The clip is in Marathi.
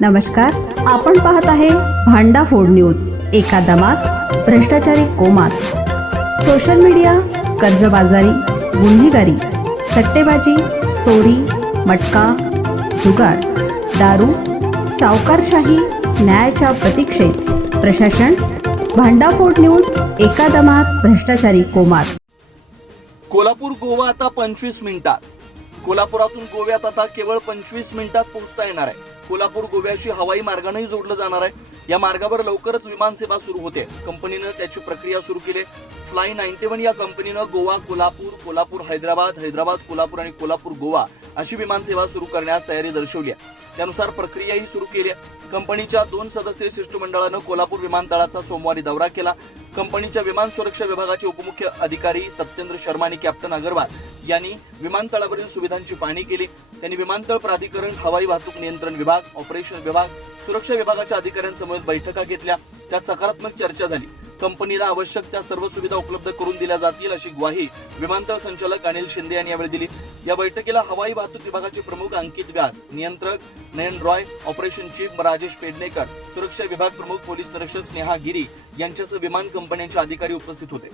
नमस्कार, आपण पाहत आहे भांडाफोड न्यूज. एका दमात भ्रष्टाचारी कोमात. सोशल मीडिया, कर्जबाजारी, गुन्हेगारी, सट्टेबाजी, चोरी, मटका, जुगार, दारू, सावकारशाही, न्यायाच्या प्रतीक्षेत प्रशासन. भांडाफोड न्यूज. एका दमात भ्रष्टाचारी कोमात. कोल्हापूर गोवा आता 25 मिनिटात. कोल्हापुरातून गोव्यात आता केवळ 25 मिनिटात पोहोचता येणार आहे. कोल्हापूर गोव्याशी हवाई मार्गानेही जोडलं जाणार आहे. या मार्गावर लवकरच विमानसेवा सुरू होते. कंपनीनं त्याची प्रक्रिया सुरू केली. फ्लाय 91 या कंपनीनं गोवा कोल्हापूर, कोल्हापूर हैदराबाद, हैदराबाद कोल्हापूर आणि कोल्हापूर गोवा अशी विमानसेवा सुरू करण्यास तयारी दर्शवली आहे. त्यानुसार प्रक्रियाही सुरू केली आहे. कंपनीच्या 2 सदस्यीय शिष्टमंडळानं कोल्हापूर विमानतळाचा सोमवारी दौरा केला. कंपनीच्या विमान सुरक्षा विभागाचे उपमुख्य अधिकारी सत्येंद्र शर्मा आणि कॅप्टन अग्रवाल यांनी विमानतळावरील सुविधांची पाहणी केली. त्यांनी विमानतळ प्राधिकरण, हवाई वाहतूक नियंत्रण विभाग, ऑपरेशन विभाग, सुरक्षा विभागाच्या अधिकाऱ्यांसमवेत बैठका घेतल्या. त्यात सकारात्मक चर्चा झाली. कंपनीला आवश्यक त्या सर्व सुविधा उपलब्ध करून दिल्या जातील अशी ग्वाही विमानतळ संचालक अनिल शिंदे यांनी यावेळी दिली. या बैठकीला हवाई वाहतूक विभागाचे प्रमुख अंकित व्यास, नियंत्रक नयन रॉय, ऑपरेशन चीफ राजेश पेडणेकर, सुरक्षा विभाग प्रमुख पोलीस निरीक्षक स्नेहा गिरी यांच्यासह विमान कंपन्यांचे अधिकारी उपस्थित होते.